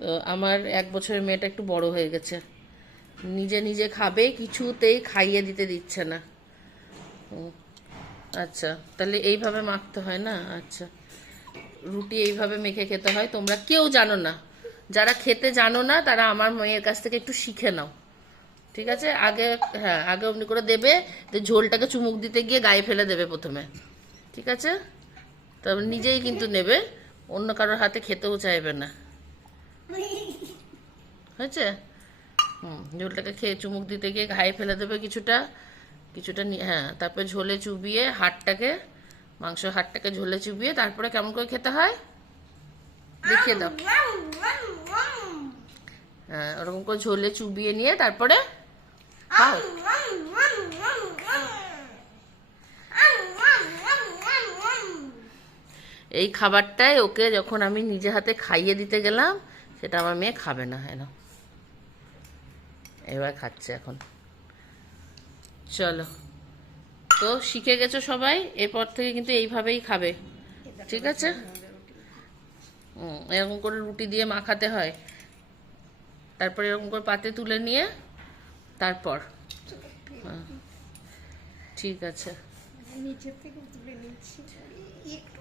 তো আমার 1 বছরের মেয়েটা একটু বড় হয়ে গেছে, নিজে নিজে খাবে, কিছুতেই খাইয়ে দিতে দিচ্ছে না। আচ্ছা, তাহলে এইভাবে মাখতে হয় না? আচ্ছা, রুটি এইভাবে মেখে খেতে হয়। তোমরা কেউ জানো না, যারা খেতে জানো না তারা আমার মেয়ের কাছ থেকে একটু শিখে নাও, ঠিক আছে? আগে, হ্যাঁ, আগে অমনি করে দেবে, ঝোলটাকে চুমুক দিতে গিয়ে গায়ে ফেলে দেবে প্রথমে, ঠিক আছে? তবে নিজেই কিন্তু নেবে, অন্য কারোর হাতে খেতেও চাইবে না, হয়েছে? ঝোলটাকে খেয়ে চুমুক দিতে গিয়ে গায়ে ফেলে দেবে কিছুটা, কিছুটা হ্যাঁ, তারপরে ঝোলে চুবিয়ে হাড়টাকে, মাংস হাড়টাকে ঝোলে চুবিয়ে তারপরে কেমন করে খেতে হয় দেখিয়ে দাও। হ্যাঁ, ওরকম করে ঝোলে চুবিয়ে নিয়ে তারপরে খাও। এই খাবারটাই ওকে যখন আমি নিজে হাতে খাইয়ে দিতে গেলাম, সেটা আমার মেয়ে খাবে না। হ্যাঁ, এবার খাচ্ছে এখন। চলো, তো শিখে গেছো সবাই, এরপর থেকে কিন্তু এইভাবেই খাবে, ঠিক আছে? এরকম করে রুটি দিয়ে মাখাতে হয়, তারপর এরকম করে পাতে তুলে নিয়ে তারপর, হ্যাঁ, ঠিক আছে। নিচের থেকে তুলে নিচ্ছি একটু।